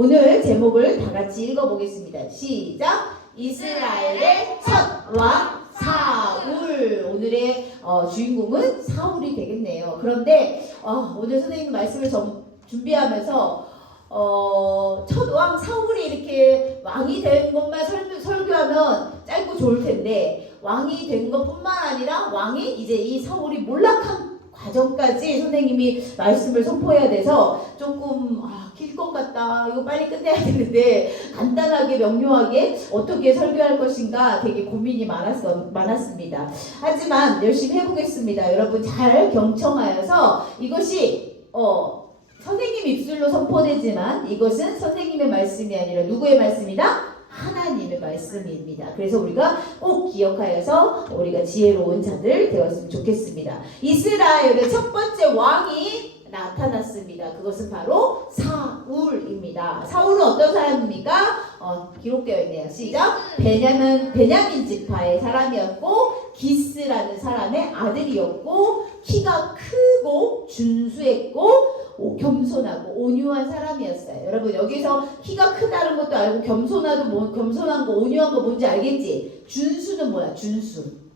오늘 제목을 다 같이 읽어보겠습니다. 시작! 이스라엘의 첫 왕 사울. 오늘의 주인공은 사울이 되겠네요. 그런데 오늘 선생님 말씀을 준비하면서 첫 왕 사울이 이렇게 왕이 된 것만 설교하면 짧고 좋을 텐데, 왕이 된 것뿐만 아니라 왕이 이제 이 사울이 몰락한 과정까지 선생님이 말씀을 선포해야 돼서 조금 길 것 같다, 이거 빨리 끝내야 되는데 간단하게 명료하게 어떻게 설교할 것인가 되게 고민이 많았습니다. 하지만 열심히 해보겠습니다. 여러분 잘 경청하여서, 이것이 선생님 입술로 선포되지만 이것은 선생님의 말씀이 아니라 누구의 말씀이다? 하나님의 말씀입니다. 그래서 우리가 꼭 기억하여서 우리가 지혜로운 자들 되었으면 좋겠습니다. 이스라엘의 첫 번째 왕이 나타났습니다. 그것은 바로 사울입니다. 사울은 어떤 사람입니까? 기록되어 있네요. 시작! 베냐민 지파의 사람이었고 기스라는 사람의 아들이었고, 키가 크고 준수했고 겸손하고 온유한 사람이었어요. 여러분 여기서 키가 크다는 것도 알고 겸손한 거 온유한 거 뭔지 알겠지? 준수는 뭐야? 준수.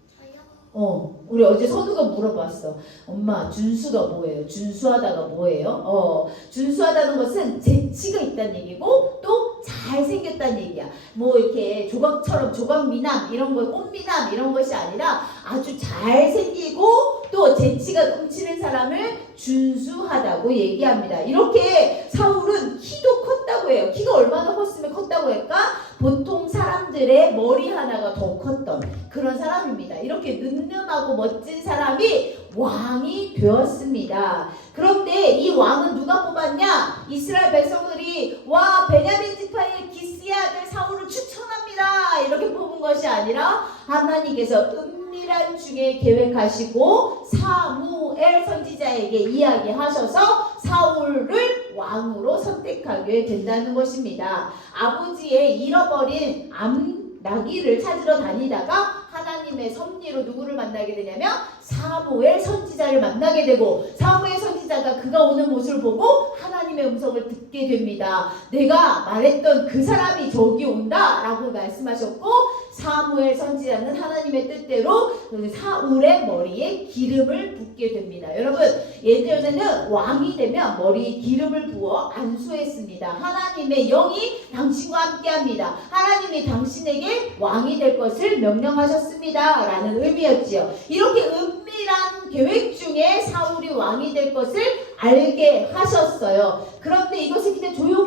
우리 어제 선우가 물어봤어. 엄마 준수가 뭐예요? 준수하다가 뭐예요? 준수하다는 것은 재치가 있다는 얘기고 또 잘생겼다는 얘기야. 뭐 이렇게 조각처럼 조각미남 이런 거, 꽃미남 이런 것이 아니라 아주 잘생기고 또 재치가 넘치는 사람을 준수하다고 얘기합니다. 이렇게 사울은 키도 컸다고 해요. 키가 얼마나 컸으면 컸다고 할까? 보통 사람들의 머리 하나가 더 컸던 그런 사람입니다. 이렇게 늠름하고 멋진 사람이 왕이 되었습니다. 그런데 이 왕은 누가 뽑았냐? 이스라엘 백성들이 베냐민 지파의 기스의 아들 사울을 추천합니다, 이렇게 뽑은 것이 아니라 하나님께서 은밀한 중에 계획하시고 사무엘 선지자에게 이야기하셔서 사울을 왕으로 선택하게 된다는 것입니다. 아버지의 잃어버린 암나귀를 찾으러 다니다가 하나님의 섭리로 누구를 만나게 되냐면 사무엘 선지자를 만나게 되고, 사무엘 선지자가 그가 오는 모습을 보고 하나님의 음성을 듣게 됩니다. 내가 말했던 그 사람이 저기 온다 라고 말씀하셨고, 사무엘 선지자는 하나님의 뜻대로 사울의 머리에 기름을 붓게 됩니다. 여러분 예전에는 왕이 되면 머리에 기름을 부어 안수했습니다. 하나님의 영이 당신과 함께합니다. 하나님이 당신에게 왕이 될 것을 명령하셨습니다 라는 의미였지요. 이렇게 은밀한 계획 중에 사울이 왕이 될 것을 알게 하셨어요. 그런데 이것을 그냥 조용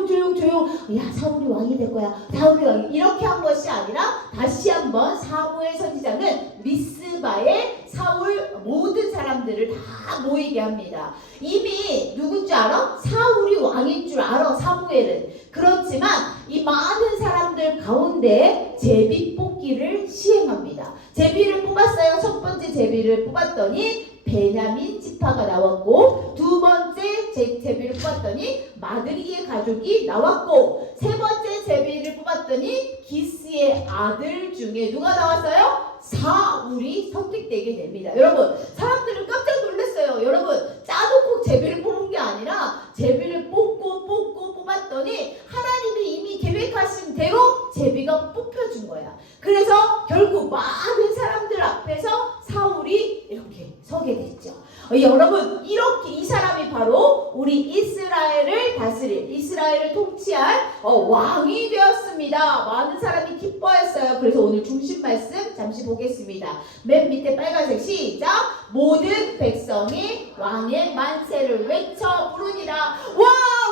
야 사울이 왕이 될 거야, 사울이 왕이, 이렇게 한 것이 아니라 다시 한번 사무엘 선지자는 미스바에 사울 모든 사람들을 다 모이게 합니다. 이미 누군지 알아? 사울이 왕인 줄 알아, 사무엘은. 그렇지만 이 많은 사람들 가운데 제비 뽑기를 시행합니다. 제비를 뽑았어요. 첫 번째 제비를 뽑았더니 베냐민 지파가 나왔고, 두 번째 제비를 뽑았더니 마드리의 가족이 나왔고, 세 번째 제비를 뽑았더니 기스의 아들 중에 누가 나왔어요? 사울이 선택되게 됩니다. 여러분 사람들은 깜짝 놀랐어요. 여러분 짜놓고 제비를 뽑은 게 아니라 제비를 뽑고 뽑았더니 하나님이 이미 계획하신 대로 제비가 뽑혀준 거야. 그래서 결국 많은 사람들 앞에서 사울이 이렇게 서게 됐죠. 여러분 이렇게 이 사람이 바로 우리 이스라엘을 다스릴, 이스라엘을 통치할 왕이 되었습니다. 많은 사람이 기뻐했어요. 그래서 오늘 중심 말씀 잠시 보겠습니다. 맨 밑에 빨간색 시작! 모든 백성이 왕의 만세를 외쳐 부르니라.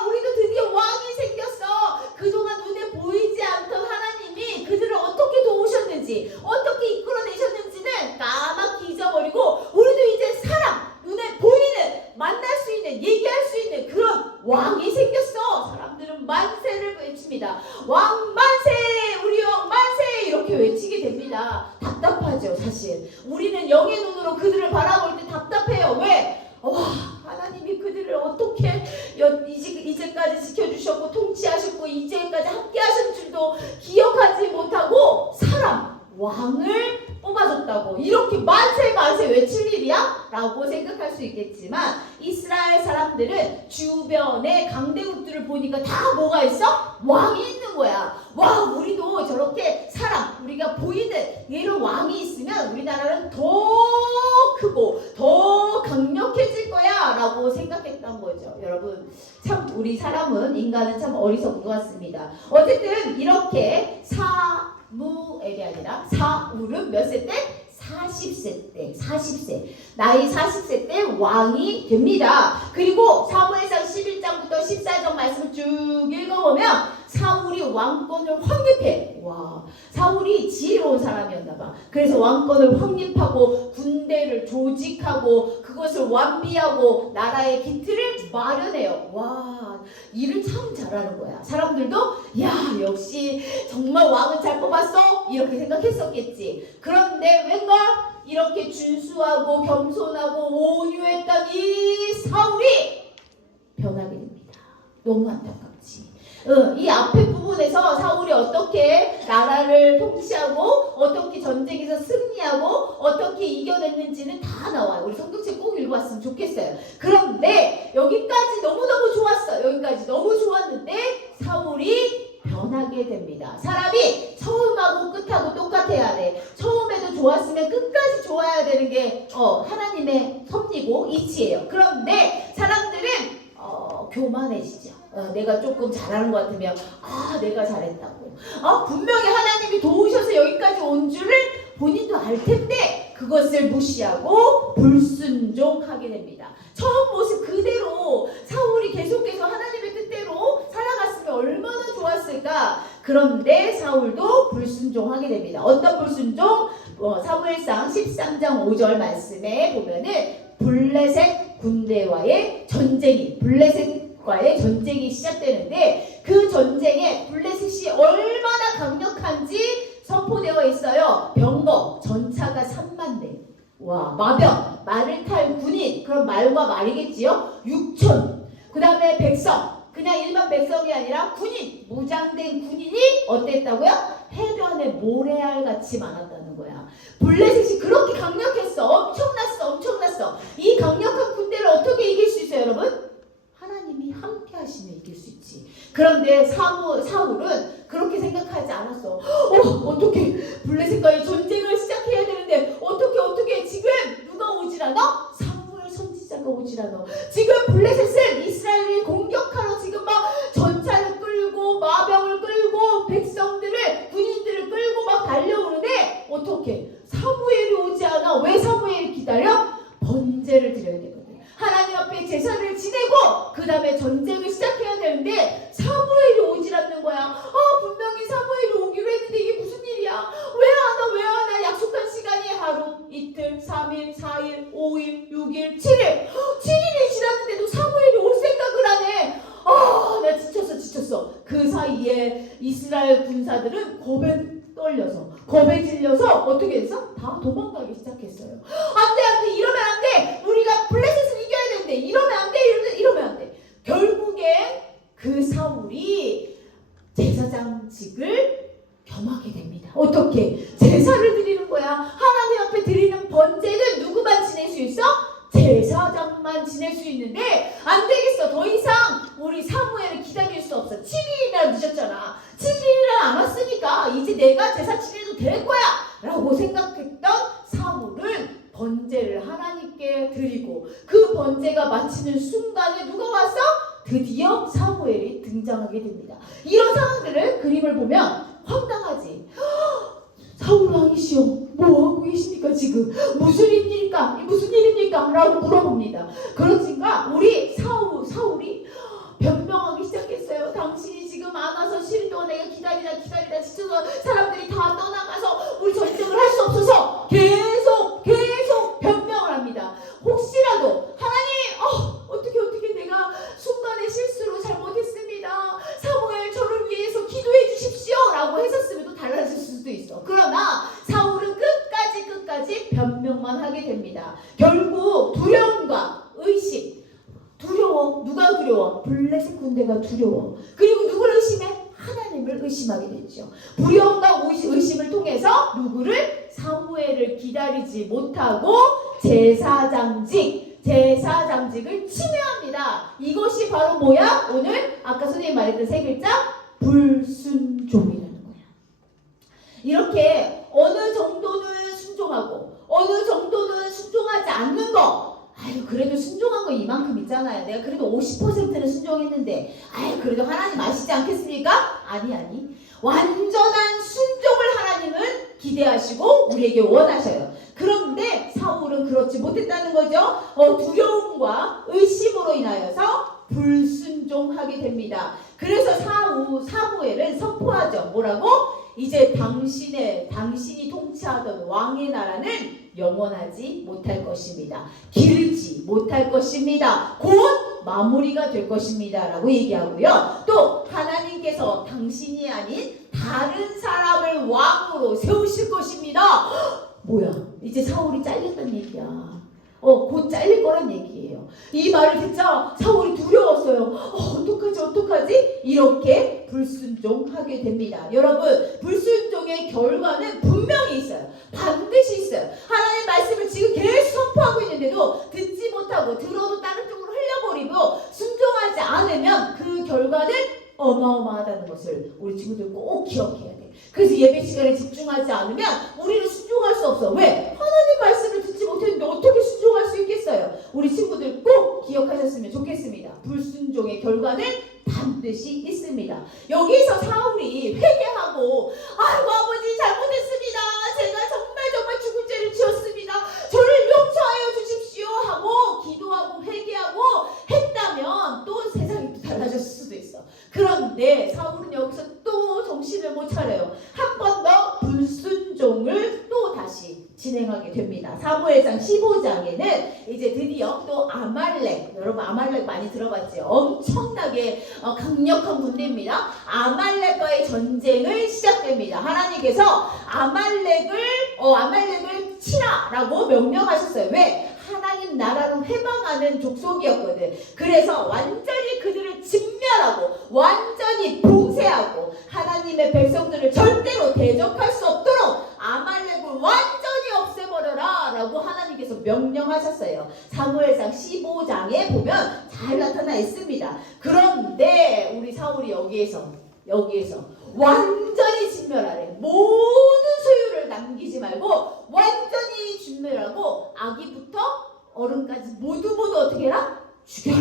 우리도 드디어 왕이 생겼어. 그동안 눈에 보이지 않던 하나님이 그들을 어떻게 도우셨는지, 어떻게 이끌어내셨는지는 까맣게 잊어버리고 우리도 이제 눈에 보이는, 만날 수 있는, 얘기할 수 있는 그런 왕이 생겼어. 사람들은 만세를 외칩니다. 왕 만세! 우리 왕 만세! 이렇게 외치게 됩니다. 답답하죠 사실. 우리는 영의 눈으로 그들을 바라볼 때 답답해요. 왜? 하나님이 그들을 어떻게 이제까지 지켜주셨고 통치하셨고 이제까지 함께 하신 줄도 기억하지 못하고 왕을 뽑아줬다고 이렇게 만세 외칠 일이야? 라고 생각할 수 있겠지만 이스라엘 사람들은 주변에 강대국들을 보니까 다 뭐가 있어? 왕이 있는 거야. 와, 우리도 저렇게 우리가 보이는 이런 왕이 있으면 우리나라는 더 크고 더 강력해질 거야 라고 생각했던 거죠. 여러분, 참 우리 인간은 참 어리석은 것 같습니다. 어쨌든 이렇게 사무엘이 아니라 사울은 몇 세 때? 40세 때, 40세. 나이 40세 때 왕이 됩니다. 그리고 사무엘상 11장부터 14장 말씀을 쭉 읽어보면 사울이 왕권을 확립해. 와, 사울이 지혜로운 사람이었나봐. 그래서 왕권을 확립하고 군대를 조직하고 그것을 완비하고 나라의 기틀을 마련해요. 와, 일을 참 잘하는 거야. 사람들도 야, 역시 정말 왕은 잘 뽑았어? 이렇게 생각했었겠지. 그런데 웬걸? 이렇게 준수하고 겸손하고 온유했던 이 사울이 변하게 됩니다. 너무 안타깝지. 이 앞에 부분에서 사울이 어떻게 나라를 통치하고 어떻게 전쟁에서 승리하고 어떻게 이겨냈는지는 다 나와요. 우리 성경책 꼭 읽어봤으면 좋겠어요. 그런데 여기까지 너무너무 좋았어. 여기까지 너무 좋았는데 사울이 변하게 됩니다. 사람이 처음하고 끝하고 똑같아야 돼. 처음에도 좋았으면 끝까지 좋아야 되는 게 하나님의 섭리고 이치예요. 그런데 사람들은 교만해지죠. 내가 조금 잘하는 것 같으면 내가 잘했다고. 분명히 하나님이 도우셔서 여기까지 온 줄을 본인도 알 텐데 그것을 무시하고 불순종하게 됩니다. 처음 모습 그대로 사울이 계속해서 하나님의 뜻대로 살아갔으면 얼마나 좋았을까. 그런데 사울도 불순종하게 됩니다. 어떤 불순종? 사무엘상 13장 5절 말씀에 보면은 블레셋 군대와의 전쟁이 시작되는데 그 전쟁에 블레셋이 얼마나 강력한지 선포되어 있어요. 병거 전차가 3만 대. 와, 마병, 말을 탈 군인, 그럼 말과 말이겠지요? 6천. 그 다음에 백성, 그냥 일반 백성이 아니라 군인, 무장된 군인이 어땠다고요? 해변에 모래알 같이 많았다는 거야. 블레셋이 그렇게 강력했어. 엄청났어. 이 강력한 군대를 어떻게 이길 수 있어요, 여러분? 하나님이 함께 하시면 이길 수 있지. 그런데 사울은 그렇게 생각하지 않았어. 어떻게 블레셋과의 전쟁을 시작해야 되는데 어떻게 지금 누가 오질 않아? 사무엘 선지자가 오질 않아. 지금 블레셋은 이스라엘이 공격하러 지금 막 전차를 끌고 마병을 끌고 군인들을 끌고 막 달려오는데 어떻게? 사무엘이 오지 않아. 왜 사무엘이 기다려? 번제를 드려야 되거든. 하나님 앞에 제사를 지내고 그 다음에 전쟁을 시작해야 되는데 사무엘이 오질 않는 거야. 분명히 사무엘이 오기로 했는데 이게 무슨 일이야? 왜 안 와? 약속한 시간이 하루, 이틀, 3일, 4일, 5일, 6일, 7일 7일이 지났는데도 사무엘이 올 생각을 안 해. 나 지쳤어. 그 사이에 이스라엘 군사들은 겁에 질려서 어떻게 했어? 다 도망가기 시작했어요. 안 돼, 이러면 안 돼. 우리가 블레셋을 이겨야 되는데 이러면 안 돼. 결국에 그 사울이 제사장직을 겸하게 됩니다. 어떻게? 제사를 드리는 거야. 하나님 앞에 드리는 번제는 누구만 지낼 수 있어? 제사장만 지낼 수 있는데 안 되겠어. 더 이상 우리 사무엘을 기다릴 수 없어. 7일이나 늦었잖아. 7일이나 안 왔으니까 이제 내가 제사 지내도 될 거야 라고 생각했던 사울은 번제를 하나님께 드리고 그 번제가 마치는 순간에 누가 왔어? 드디어 사무엘이 등장하게 됩니다. 이런 상황들을 그림을 보면 황당하지. 사울 왕이시여, 뭐하고 계십니까 지금? 무슨 일입니까? 라고 물어봅니다. 그렇지만 우리 사울이 변명하기 시작했어요. 당신이 지금 안 와서 쉬는 동안 내가 기다리다 지쳐서 사람들이 다 떠나가서 우리 전쟁을 할 수 없어서 계속 변명을 합니다. 혹시라도 하나님 어떻게 내가 순간의 실수로 잘못했습니다. 사무엘 저를 위해서 기도해 주십시오 라고 했었으면 또 달라질 수도 있어. 그러나 사울은 끝까지 변명만 하게 됩니다. 결국 두려움과 의심. 두려워. 누가 두려워? 블레셋 군대가 두려워. 그리고 누구를 의심해? 하나님을 의심해. 의심하게 됐죠. 불효과 의심을 통해서 누구를? 사무엘을 기다리지 못하고 제사장직을 침해합니다. 이것이 바로 뭐야? 오늘 아까 선생님 말했던 세 글자 불순종이라는 거야. 이렇게 어느 정도는 순종하고 어느 정도는 순종하지 않는 거. 아유 그래도 순종한 거 이만큼 있잖아요. 내가 그래도 50%는 순종했는데 아유 그래도 하나님 아시지 않겠습니까? 아니 완전한 순종을 하나님은 기대하시고 우리에게 원하셔요. 그런데 사울은 그렇지 못했다는 거죠. 두려움과 의심으로 인하여서 불순종하게 됩니다. 그래서 사무엘은 선포하죠. 뭐라고? 이제 당신이 통치하던 왕의 나라는 영원하지 못할 것입니다. 길지 못할 것입니다. 곧 마무리가 될 것입니다. 라고 얘기하고요. 또 하나님께서 당신이 아닌 다른 사람을 왕으로 세우실 것입니다. 뭐야? 이제 사울이 잘렸단 얘기야. 곧 잘릴 거란 얘기예요. 이 말을 듣자 사울이 두려웠어요. 어떡하지? 이렇게 불순종하게 됩니다. 여러분, 불순종의 결과는 분명히 있어요. 반드시 있어요. 하나님의 말씀을 지금 계속 선포하고 있는데도 듣지 못하고 들어도 다른 쪽으로 흘려버리고 순종하지 않으면 그 결과는 어마어마하다는 것을 우리 친구들 꼭 기억해야 돼. 그래서 예배 시간에 집중하지 않으면 우리는 순종할 수 없어. 왜? 하나님 말씀을 듣지 못했는데 어떻게 순종할 수 있겠어요? 우리 친구들 꼭 기억하셨으면 좋겠습니다. 불순종의 결과는 반드시 있습니다. 여기서 사울이 회개하고 아이고 아버지 잘못했습니다. 제가 정말 죽을 죄를 지었습니다. 저를 용서하여 주십시오 하고 기도하고 회개하고 했다면 또 세상이 또 달라졌을 수도 있어. 그런데 사울은 여기서 또 정신을 못 차려요. 한 번 더 불순종을 또 다시 진행하게 됩니다. 사무엘상 15장에는 이제 드디어 또 아말렉, 여러분 아말렉 많이 들어봤죠? 엄청나게 강력한 군대입니다. 아말렉과의 전쟁을 시작됩니다. 하나님께서 아말렉을 치라라고 명령하셨어요. 왜? 하나님 나라로 회방하는 족속이었거든. 그래서 완전히 그들을 진멸하고 완전히 봉쇄하고 하나님의 백성들을 절대로 대적할 수 없도록 아말렉을 완전히 없애버려라 라고 하나님께서 명령하셨어요. 사무엘상 15장에 보면 잘 나타나 있습니다. 그런데 우리 사울이 여기에서 완전히 진멸하래. 모든 소유를 남기지 말고 완전히 진멸하고 아기부터 어른까지 모두 어떻게 해라? 죽여라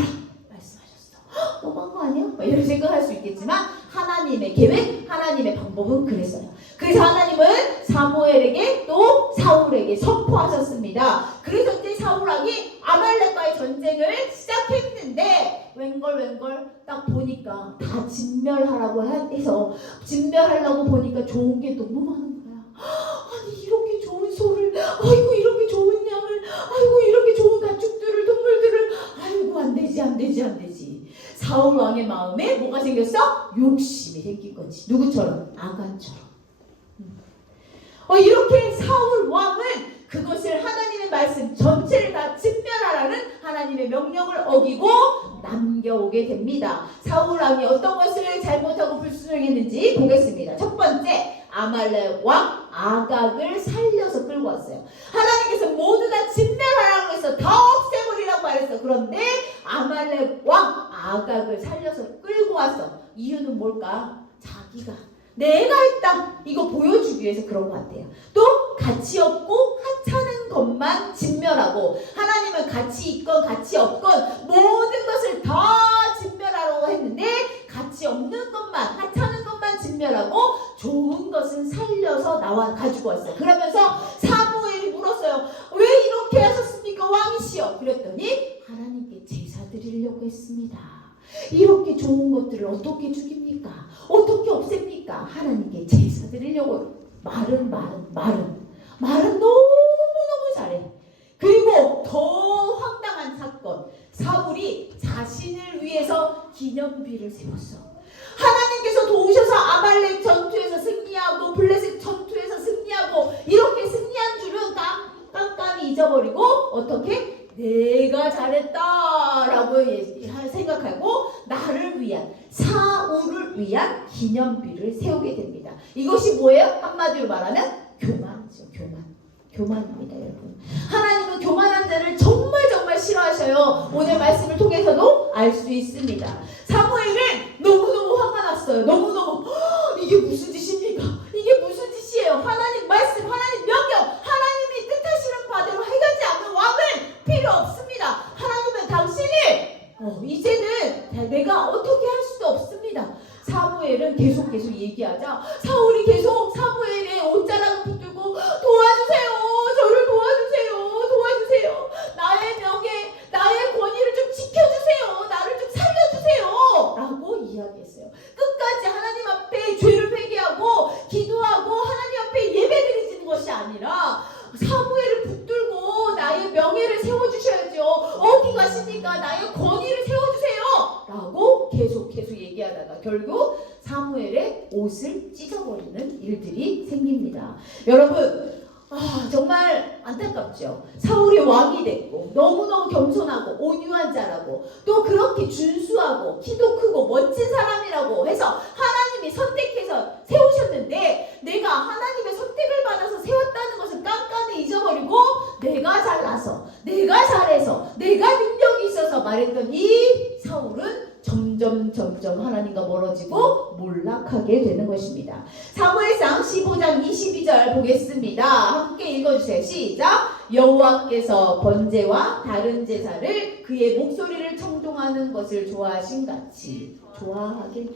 말씀하셨어. 너무한 거 아니야? 이런 생각할 수 있겠지만 하나님의 계획, 하나님의 방법은 그랬어요. 그래서 하나님은 사무엘에게 또 사울에게 선포하셨습니다. 그래서 이제 사울왕이 아말렉과의 전쟁을 시작했는데 웬걸 딱 보니까 다 진멸하라고 해서 진멸하려고 보니까 좋은 게 너무 많은 거야. 아니 이렇게 좋은 소를, 아이고 이렇게 좋은 양을, 아이고 이렇게 좋은 가축들을, 동물들을, 아이고 안 되지. 사울 왕의 마음에 뭐가 생겼어? 욕심이 생긴 거지. 누구처럼? 아간처럼. 이렇게 사울 왕은 그것을 하나님의 말씀 전체를 다 진멸하라는 하나님의 명령을 어기고 남겨오게 됩니다. 사울 왕이 어떤 것을 잘못하고 불순종했는지 보겠습니다. 첫 번째, 아말렉 왕 아각을 살려서 끌고 왔어요. 하나님께서 모두 다 진멸하라고 해서 다 없애버리라고 말했어. 그런데 아말렉 왕 아각을 살려서 끌고 왔어. 이유는 뭘까? 자기가 내가 했다 이거 보여주기 위해서 그런 것 같아요. 또 가치 없고 하찮은 것만 진멸하고, 하나님은 가치 있건 가치 없건 모든 것을 다 진멸하라고 했는데 가치 없는 것만, 하찮은 것만 진멸하고 좋은 것은 살려서 나와 가지고 왔어요. 그러면서 사무엘이 물었어요. 왜 이렇게 하셨습니까 왕이시여? 그랬더니 하나님께 제사 드리려고 했습니다. 이렇게 좋은 것들을 어떻게 죽입니까? 어떻게 없앱니까? 하나님께 제사 드리려고. 말은 너무너무 잘해. 그리고 더 황당한 사건, 사울이 자신을 위해서 기념비를 세웠어. 하나님께서 도우셔서 아말렉 전투에서 승리하고 블레셋 전투에서 승리하고 이렇게 승리한 줄은 깜깜이 잊어버리고 어떻게? 내가 잘했다라고 생각하고 나를 위한, 사울을 위한 기념비를 세우게 됩니다. 이것이 뭐예요? 한마디로 말하면 교만이죠. 교만입니다, 여러분. 하나님은 교만한 자를 정말 싫어하셔요. 오늘 말씀을 통해서도 알 수 있습니다. 사무엘은 너무너무 화가 났어요. 너무너무 이게 무슨 짓입니까? 이게 무슨 짓이에요? 하나님 말씀, 하나님 명령, 하나님이 뜻하시는 바대로 해가지 않는 왕은 필요 없습니다. 하나님은 당신이 이제는 내가 어떻게 할 수도 없습니다. 사무엘은 계속 얘기하자 사울이 계속 사무엘의 옷자락을 붙들고 도와주세요. 저를 도와주세요. 나의 명예, 나의 권위를 좀 지켜주세요. 나를 좀 살려주세요. 라고 이야기했어요. 끝까지 하나님 앞에 죄를 회개하고 기도하고 하나님 앞에 예배드리는 것이 아니라 사무엘을 붙들고 나의 명예를 세워주셔야죠. 어디 가십니까? 나의 권위를 세워주세요. 라고 계속 얘기하다가 결국 사무엘의 옷을 찢어버리는 일들이 생깁니다. 여러분, 정말 안타깝죠. 사울이 왕이 됐고 너무너무 겸손하고 온유한 자라고 또 그렇게 준수하고 키도 크고 멋진 사람이라고 해서 하나님이 선택해서 세우셨는데 내가 하나님의 선택을 받아서 세웠다는 것을 깜깜이 잊어버리고 내가 잘나서 내가 잘해서 내가 능력이 있어서 말했던 이 사울은 점점 하나님과 멀어지고 몰락하게 되는 것입니다. 사무엘상 15장 22절 보겠습니다. 함께 읽어주세요. 시작. 여호와께서 번제와 다른 제사를 그의 목소리를 청종하는 것을 좋아하신 같이 좋아하게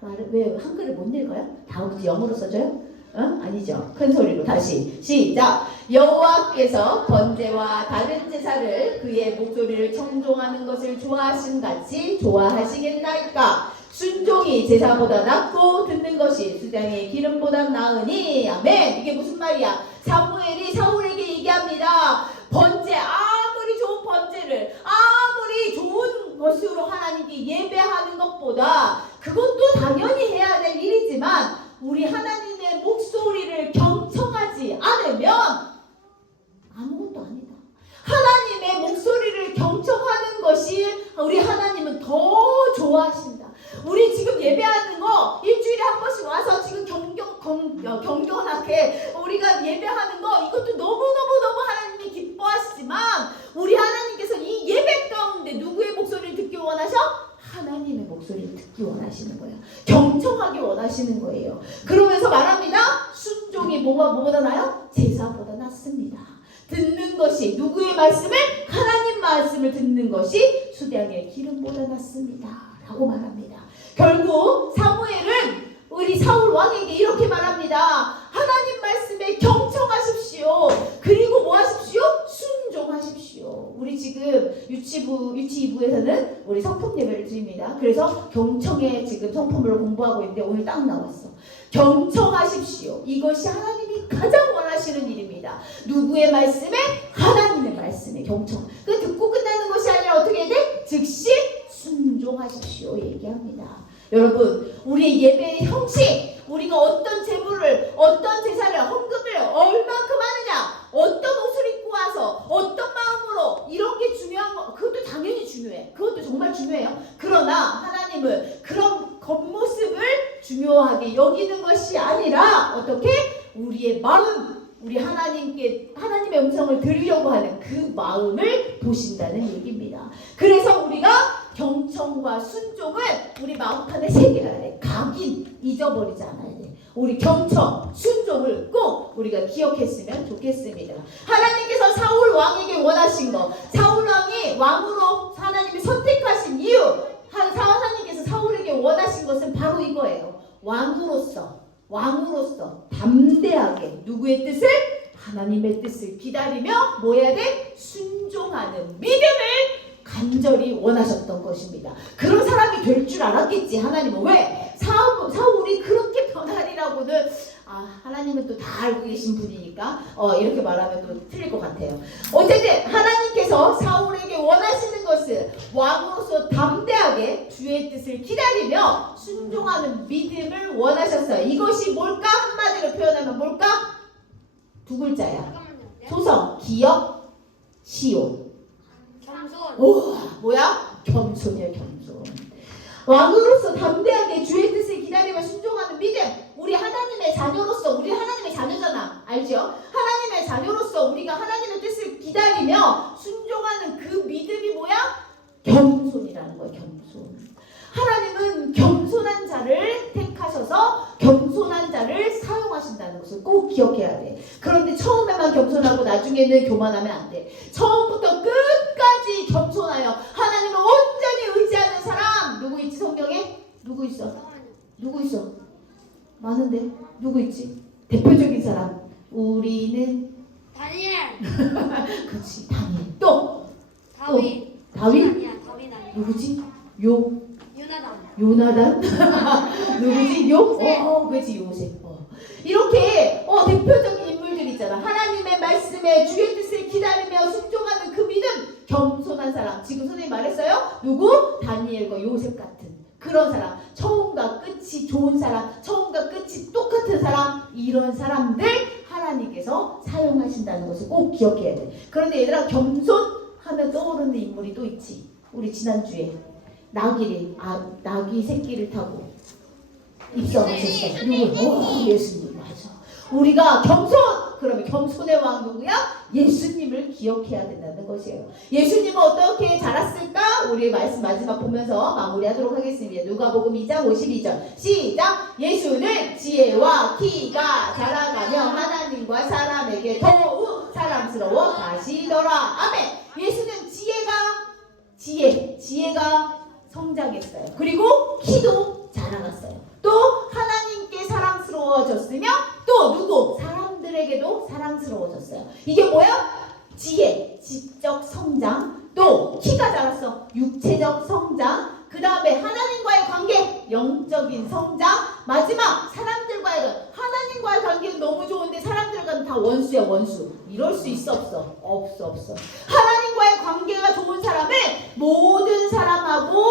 말을 왜 한글을 못 읽어요? 다음부터 영어로 써줘요? 아니죠. 큰 소리로 다시 시작. 여호와께서 번제와 다른 제사를 그의 목소리를 청종하는 것을 좋아하신 같이 좋아하시겠나이까. 순종이 제사보다 낫고 듣는 것이 수장의 기름보다 나으니. 아멘. 이게 무슨 말이야? 사무엘이 사울에게 얘기합니다. 번제, 아무리 좋은 번제를 아무리 좋은 것으로 하나님께 예배하는 것보다 그것도 당연히 해야 될 일이지만 우리 하나님의 목소리를 경청하지 않으면 아무것도 아니다. 하나님의 목소리를 경청하는 것이 우리 하나님은 더 좋아하신다. 우리 지금 예배하는 거 일주일에 한 번씩 와서 지금 경건하게 우리가 예배하는 거 이것도 너무너무 하나님이 기뻐하시지만 우리 하나님께서 이 예배 가운데 누구의 목소리를 듣기 원하셔? 하나님의 목소리를 듣기 원하시는 거예요. 경청하기 원하시는 거예요. 그러면서 말합니다. 순종이 뭐보다 나요? 제사보다 낫습니다. 듣는 것이 누구의 말씀을? 하나님 말씀을 듣는 것이 수량의 기름보다 낫습니다. 라고 말합니다. 결국 사무엘은 우리 사울 왕에게 이렇게 말합니다. 하나님 말씀에 경청하십시오. 그리고 뭐 하십시오? 순종하십시오. 우리 지금 유치 2부에서는 우리 성품 예배를 드립니다. 그래서 경청에 지금 성품을 공부하고 있는데 오늘 딱 나왔어. 경청하십시오. 이것이 하나님이 가장 원하시는 일입니다. 누구의 말씀에? 하나님의 말씀에 경청. 그 듣고 끝나는 것이 아니라 어떻게 해야 돼? 즉시 순종하십시오. 얘기합니다. 여러분, 우리의 예배의 형식, 우리가 어떤 제물을, 어떤 제사를, 헌금을 얼마큼 하느냐, 어떤 옷을 입고 와서, 어떤 마음으로, 이런 게 중요한 거, 그것도 당연히 중요해. 그것도 정말 중요해요. 그러나 하나님은 그런 겉모습을 중요하게 여기는 것이 아니라 어떻게? 우리의 마음, 우리 하나님께 하나님의 음성을 들으려고 하는 그 마음을 보신다는 얘기입니다. 그래서 우리가 경청과 순종을 우리 마음판에 새겨야 돼. 각인 잊어버리지 않아야 돼. 우리 경청, 순종을 꼭 우리가 기억했으면 좋겠습니다. 하나님께서 사울 왕에게 원하신 거, 사울 왕이 왕으로 하나님이 선택하신 이유, 하나님께서 사울에게 원하신 것은 바로 이거예요. 왕으로서 담대하게 누구의 뜻을? 하나님의 뜻을 기다리며 뭐 해야 돼? 순종하는 믿음을 간절히 원하셨던 것입니다. 그런 사람이 될 줄 알았겠지. 하나님은 왜? 사울이 그렇게 변하리라고는 하나님은 또 다 알고 계신 분이니까 이렇게 말하면 또 틀릴 것 같아요. 어쨌든 하나님께서 사울에게 원하시는 것은 왕으로서 담대하게 주의 뜻을 기다리며 순종하는 믿음을 원하셨어요. 이것이 뭘까? 한마디로 표현하면 뭘까? 두 글자야. 조성, 기억, 시온. 겸손. 오, 뭐야? 겸손이야, 겸손. 왕으로서 담대하게 주의 뜻을 기다리며 순종하는 믿음. 우리 하나님의 자녀로서, 우리 하나님의 자녀잖아. 알죠? 하나님의 자녀로서 우리가 하나님의 뜻을 기다리며 순종하는 그 믿음이 뭐야? 겸손이라는 거예요. 겸손. 하나님은 겸손한 자를 택하셔서 겸손한 자를 사용하신다는 것을 꼭 기억해야 돼. 그런데 처음에만 겸손하고 나중에는 교만하면 안 돼. 처음부터 끝까지 겸손하여 하나님을 온전히 의지하는 사람 누구 있지? 성경에? 누구 있어? 누구 있어? 많은데? 누구 있지? 대표적인 사람. 우리는 다니엘. 그렇지. 다니엘. 또? 다윗. 다윗? 아니야, 다윗 아니야. 누구지? 요나단. 요나단? 누구지? 그렇지. 요셉. 이렇게 대표적인 인물들 있잖아. 하나님의 말씀에 주의 뜻을 기다리며 순종하는 그 믿음, 겸손한 사람. 지금 선생님 말했어요? 누구? 다니엘과 요셉 같은 그런 사람. 처음과 끝이 좋은 사람, 처음과 끝이 똑같은 사람. 이런 사람들 하나님께서 사용하신다는 것을 꼭 기억해야 돼. 그런데 얘들아, 겸손하면 떠오르는 인물이 또 있지. 우리 지난주에 나귀 새끼를 타고 입성하셨어. 누구? 예수님. 맞아. 우리가 그러면 겸손의 왕 누구야? 예수님을 기억해야 된다는 것이에요. 예수님은 어떻게 자랐을까? 우리 말씀 마지막 보면서 마무리하도록 하겠습니다. 누가복음 2장 52절 시작. 예수는 지혜와 키가 자라가며 하나님과 사람에게 더욱 사랑스러워 가시더라. 아멘. 예수는 지혜가 성장했어요. 그리고 키도 자라났어요. 또 하나님께 사랑스러워졌으며 또 누구? 사람들에게도 사랑스러워졌어요. 이게 뭐야? 지혜, 지적 성장. 또 키가 자랐어. 육체적 성장. 그 다음에 하나님과의 관계, 영적인 성장. 마지막 하나님과의 관계는 너무 좋은데 사람들과는 다 원수야, 원수. 이럴 수 있어, 없어? 없어. 하나님과의 관계가 좋은 사람은 모든 사람하고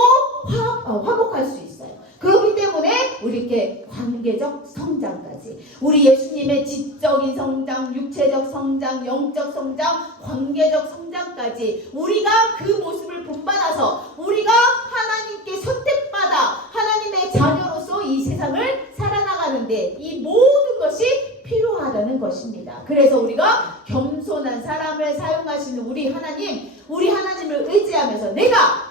화목할 수 있어요. 그렇기 때문에 우리 이렇게 관계적 성장까지, 우리 예수님의 지적인 성장, 육체적 성장, 영적 성장, 관계적 성장까지 우리가 그 모습을 본받아서 우리가 하나님께 선택받아 하나님의 자녀로서 이 세상을 살아나가는데 이 모든 것이 필요하다는 것입니다. 그래서 우리가 겸손한 사람을 사용하시는 우리 하나님을 의지하면서 내가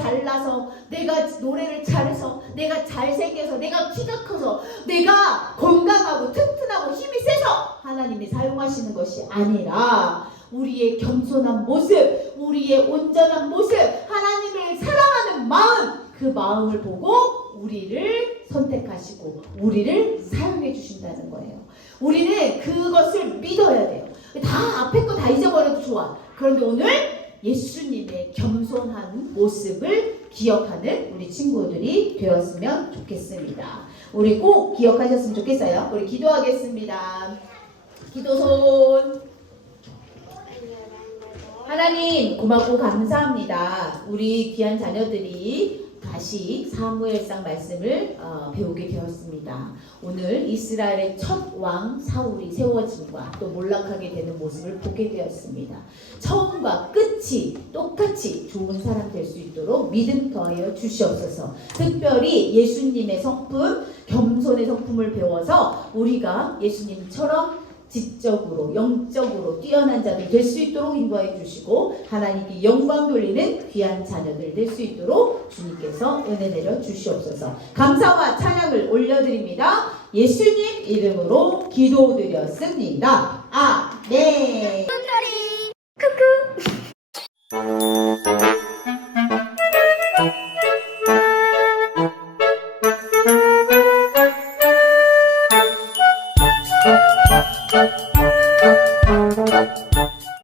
잘나서, 내가 노래를 잘해서, 내가 잘생겨서, 내가 키가 커서, 내가 건강하고 튼튼하고 힘이 세서 하나님이 사용하시는 것이 아니라 우리의 겸손한 모습, 우리의 온전한 모습, 하나님을 사랑하는 마음, 그 마음을 보고 우리를 선택하시고 우리를 사용해 주신다는 거예요. 우리는 그것을 믿어야 돼요. 다 앞에 거 다 잊어버려도 좋아. 그런데 오늘 예수님의 겸손한 모습을 기억하는 우리 친구들이 되었으면 좋겠습니다. 우리 꼭 기억하셨으면 좋겠어요. 우리 기도하겠습니다. 기도손. 하나님 고맙고 감사합니다. 우리 귀한 자녀들이 다시 사무엘상 말씀을 배우게 되었습니다. 오늘 이스라엘의 첫 왕 사울이 세워짐과 또 몰락하게 되는 모습을 보게 되었습니다. 처음과 끝이 똑같이 좋은 사람 될 수 있도록 믿음 더하여 주시옵소서. 특별히 예수님의 성품, 겸손의 성품을 배워서 우리가 예수님처럼 지적으로 영적으로 뛰어난 자들 될 수 있도록 인도해 주시고 하나님께 영광 돌리는 귀한 자녀들 될 수 있도록 주님께서 은혜 내려 주시옵소서. 감사와 찬양을 올려드립니다. 예수님 이름으로 기도드렸습니다. 아멘. 쿠쿠